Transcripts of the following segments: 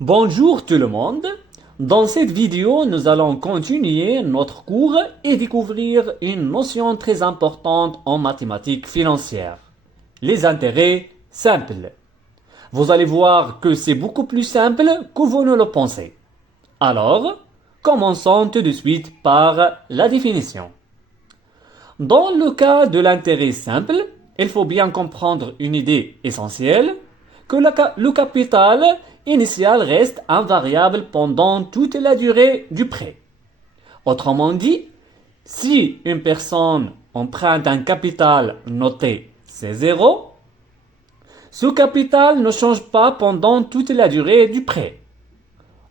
Bonjour tout le monde. Dans cette vidéo, nous allons continuer notre cours et découvrir une notion très importante en mathématiques financières, les intérêts simples. Vous allez voir que c'est beaucoup plus simple que vous ne le pensez. Alors, commençons tout de suite par la définition. Dans le cas de l'intérêt simple, il faut bien comprendre une idée essentielle, que le capital initial reste invariable pendant toute la durée du prêt. Autrement dit, si une personne emprunte un capital noté C0, ce capital ne change pas pendant toute la durée du prêt.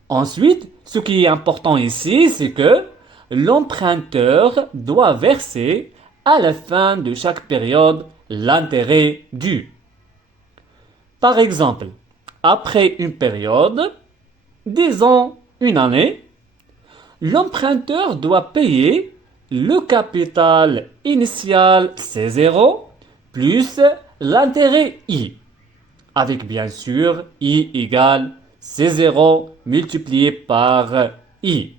Ensuite, ce qui est important ici, c'est que l'emprunteur doit verser à la fin de chaque période l'intérêt dû. Par exemple, après une période, disons une année, l'emprunteur doit payer le capital initial C0 plus l'intérêt I, avec bien sûr I égale C0 multiplié par I,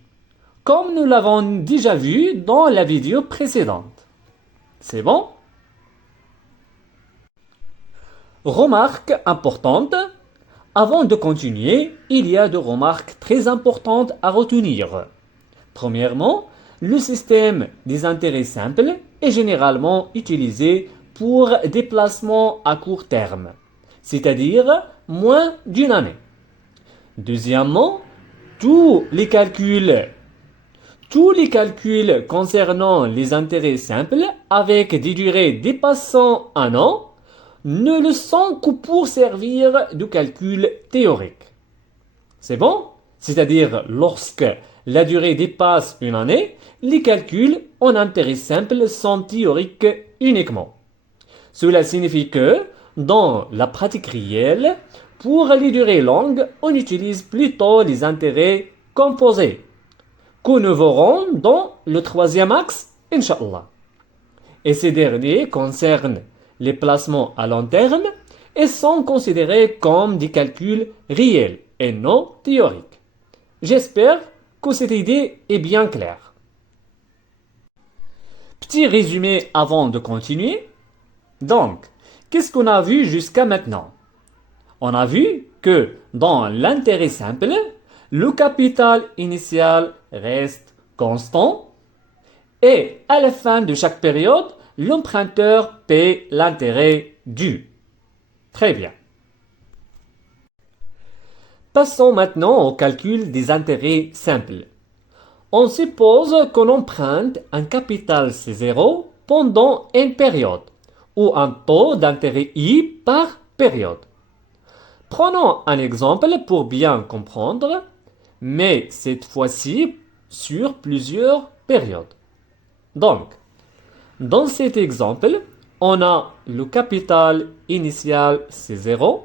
comme nous l'avons déjà vu dans la vidéo précédente. C'est bon? Remarque importante. Avant de continuer, il y a deux remarques très importantes à retenir. Premièrement, le système des intérêts simples est généralement utilisé pour des placements à court terme, c'est-à-dire moins d'une année. Deuxièmement, tous les calculs concernant les intérêts simples avec des durées dépassant un an ne le sont que pour servir de calcul théorique. C'est bon? C'est-à-dire lorsque la durée dépasse une année, les calculs en intérêt simple sont théoriques uniquement. Cela signifie que, dans la pratique réelle, pour les durées longues, on utilise plutôt les intérêts composés, que nous verrons dans le troisième axe, Inch'Allah. Et ces derniers concernent les placements à long terme et sont considérés comme des calculs réels et non théoriques. J'espère que cette idée est bien claire. Petit résumé avant de continuer. Donc, qu'est-ce qu'on a vu jusqu'à maintenant? On a vu que dans l'intérêt simple, le capital initial reste constant et à la fin de chaque période, l'emprunteur paie l'intérêt dû. Très bien. Passons maintenant au calcul des intérêts simples. On suppose qu'on emprunte un capital C0 pendant une période, ou un taux d'intérêt I par période. Prenons un exemple pour bien comprendre, mais cette fois-ci sur plusieurs périodes. Donc, dans cet exemple, on a le capital initial C0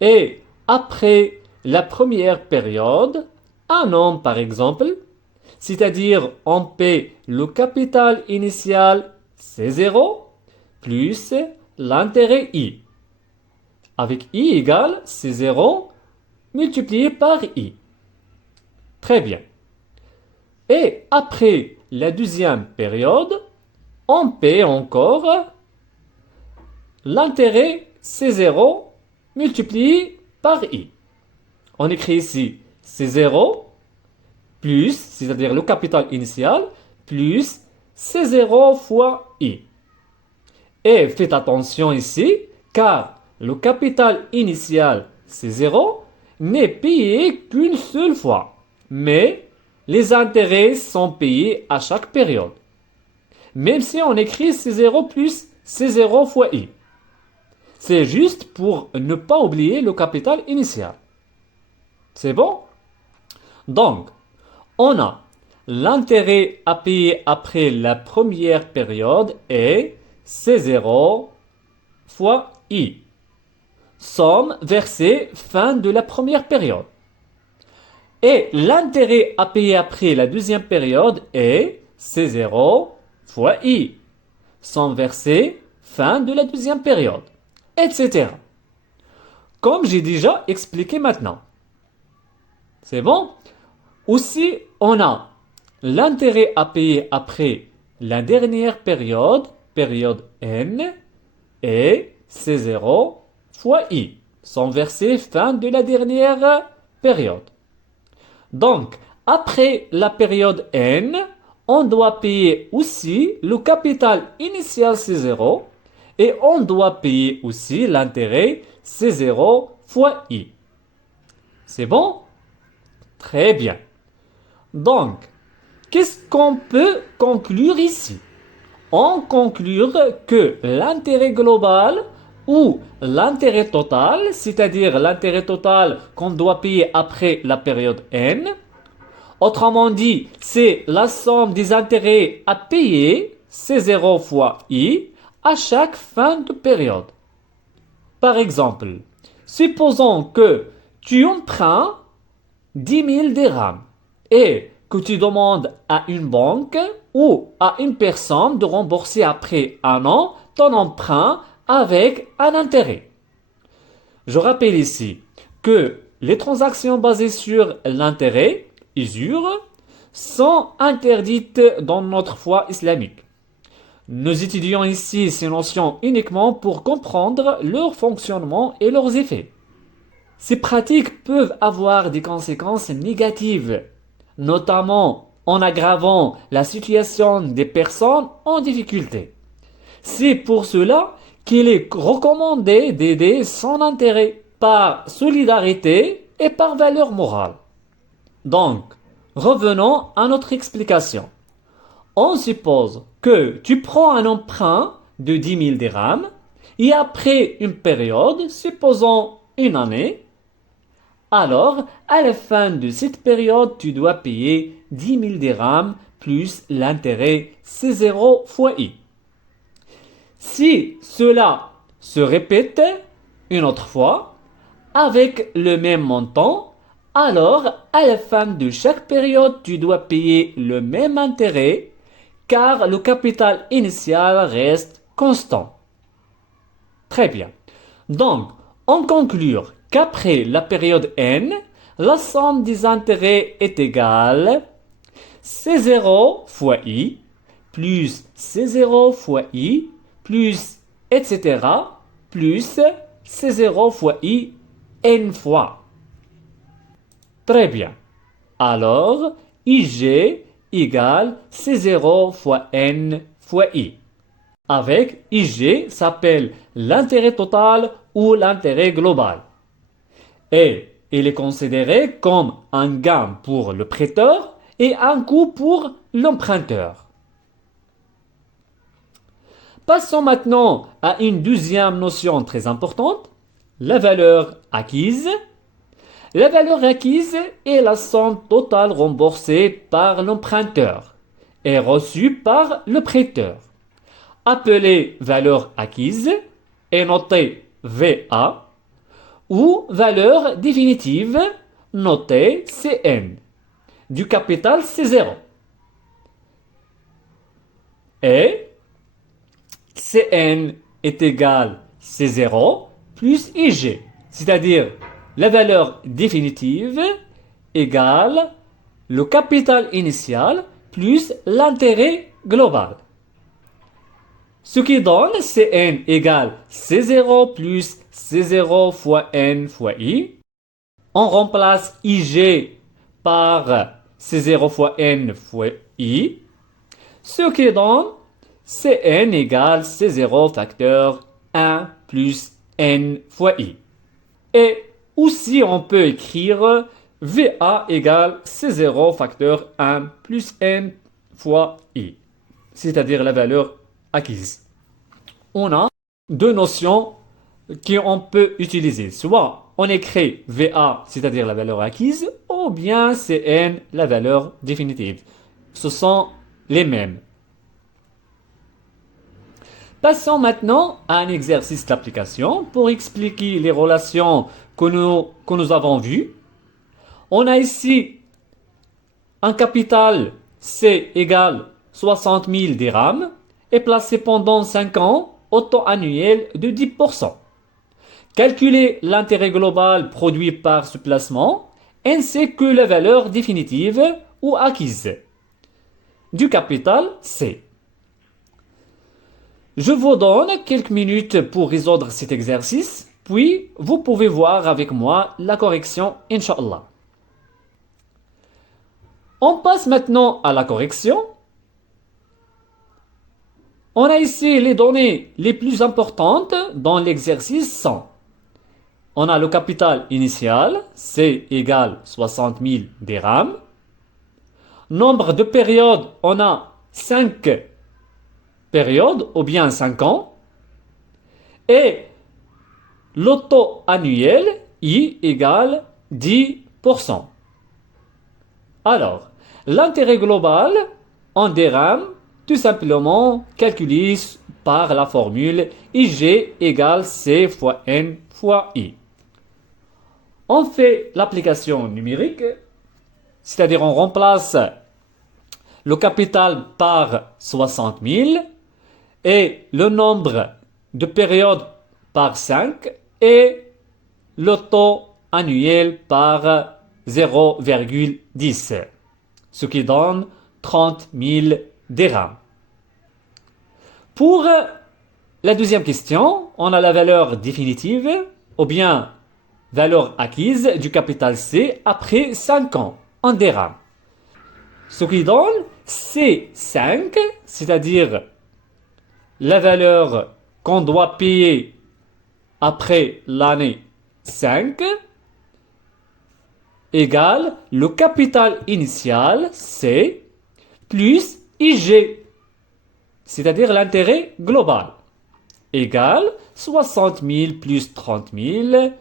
et après la première période, un an par exemple, c'est-à-dire on paie le capital initial C0 plus l'intérêt I, avec I égale C0 multiplié par I. Très bien. Et après la deuxième période, on paie encore l'intérêt C0 multiplié par I. On écrit ici C0 plus, c'est-à-dire le capital initial, plus C0 fois I. Et faites attention ici, car le capital initial C0 n'est payé qu'une seule fois, mais les intérêts sont payés à chaque période. Même si on écrit C0 plus C0 fois I. C'est juste pour ne pas oublier le capital initial. C'est bon? Donc, on a l'intérêt à payer après la première période est C0 fois I. Somme versée fin de la première période. Et l'intérêt à payer après la deuxième période est C0 fois I. Somme versée fin de la deuxième période, etc. Comme j'ai déjà expliqué maintenant. C'est bon? Aussi, on a l'intérêt à payer après la dernière période, période N, et C0 fois I, sont versés fin de la dernière période. Donc, après la période N, on doit payer aussi le capital initial C0 et on doit payer aussi l'intérêt C0 fois I. C'est bon? Très bien. Donc, qu'est-ce qu'on peut conclure ici? On conclut que l'intérêt global ou l'intérêt total, c'est-à-dire l'intérêt total qu'on doit payer après la période N, autrement dit, c'est la somme des intérêts à payer, C0 fois I, à chaque fin de période. Par exemple, supposons que tu empruntes 10 000 dirhams et que tu demandes à une banque ou à une personne de rembourser après un an ton emprunt avec un intérêt. Je rappelle ici que les transactions basées sur l'intérêt, usure, sont interdites dans notre foi islamique. Nous étudions ici ces notions uniquement pour comprendre leur fonctionnement et leurs effets. Ces pratiques peuvent avoir des conséquences négatives, notamment en aggravant la situation des personnes en difficulté. C'est pour cela qu'il est recommandé d'aider sans intérêt, par solidarité et par valeur morale. Donc, revenons à notre explication. On suppose que tu prends un emprunt de 10 000 dirhams et après une période, supposons une année, alors à la fin de cette période, tu dois payer 10 000 dirhams plus l'intérêt C0 fois I. Si cela se répète une autre fois, avec le même montant, alors à la fin de chaque période, tu dois payer le même intérêt car le capital initial reste constant. Très bien. Donc, on conclut qu'après la période N, la somme des intérêts est égale C0 fois I plus C0 fois I plus etc. plus C0 fois I N fois. Très bien. Alors, IG égale C0 fois N fois I. Avec IG s'appelle l'intérêt total ou l'intérêt global. Et il est considéré comme un gain pour le prêteur et un coût pour l'emprunteur. Passons maintenant à une deuxième notion très importante, la valeur acquise. La valeur acquise est la somme totale remboursée par l'emprunteur et reçue par le prêteur. Appelée valeur acquise est notée VA ou valeur définitive notée CN du capital C0. Et CN est égal C0 plus IG, c'est-à-dire la valeur définitive égale le capital initial plus l'intérêt global. Ce qui donne Cn égale C0 plus C0 fois N fois I. On remplace IG par C0 fois N fois I. Ce qui donne Cn égale C0 facteur 1 plus N fois I. Et aussi on peut écrire VA égale C0 facteur 1 plus N fois I, c'est-à-dire la valeur acquise. On a deux notions qu'on peut utiliser. Soit on écrit VA, c'est-à-dire la valeur acquise, ou bien CN, la valeur définitive. Ce sont les mêmes. Passons maintenant à un exercice d'application pour expliquer les relations que nous avons vues. On a ici un capital C égale 60 000 dirhams et placé pendant 5 ans au taux annuel de 10%. Calculer l'intérêt global produit par ce placement ainsi que la valeur définitive ou acquise du capital C. Je vous donne quelques minutes pour résoudre cet exercice, puis vous pouvez voir avec moi la correction, Inch'Allah. On passe maintenant à la correction. On a ici les données les plus importantes dans l'exercice 100. On a le capital initial, C égale 60 000 dirhams. Nombre de périodes, on a 5 périodes ou bien 5 ans. Et le taux annuel, I égale 10%. Alors, l'intérêt global en dirhams, tout simplement calculé par la formule IG égale C fois N fois I. On fait l'application numérique, c'est-à-dire on remplace le capital par 60 000 et le nombre de périodes par 5 et le taux annuel par 0,10, ce qui donne 30 000 dirhams. Pour la deuxième question, on a la valeur définitive ou bien valeur acquise du capital C après 5 ans en dirhams. Ce qui donne C5, c'est-à-dire la valeur qu'on doit payer après l'année 5, égale le capital initial C plus IG, c'est-à-dire l'intérêt global, égale 60 000 plus 30 000,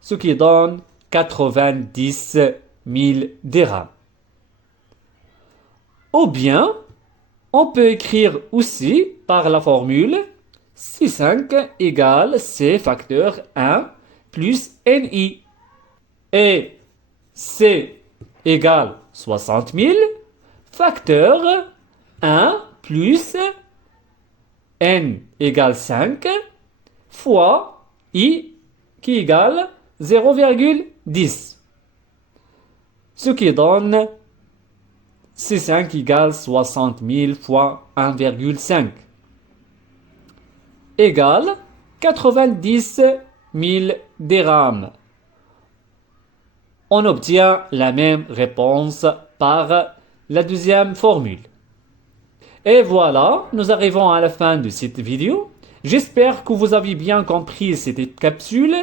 ce qui donne 90 000 dirhams. Ou bien, on peut écrire aussi par la formule C5 égale C facteur 1 plus NI. Et C égale 60 000 facteur 1 plus N égale 5 fois I qui égale 0,10. Ce qui donne C5 égale 60 000 fois 1,5 égale 90 000 dirhams. On obtient la même réponse par la deuxième formule. Et voilà, nous arrivons à la fin de cette vidéo. J'espère que vous avez bien compris cette capsule.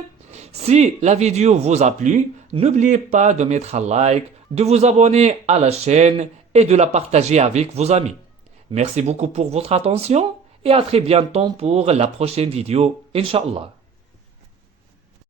Si la vidéo vous a plu, n'oubliez pas de mettre un like, de vous abonner à la chaîne et de la partager avec vos amis. Merci beaucoup pour votre attention et à très bientôt pour la prochaine vidéo, Inch'Allah.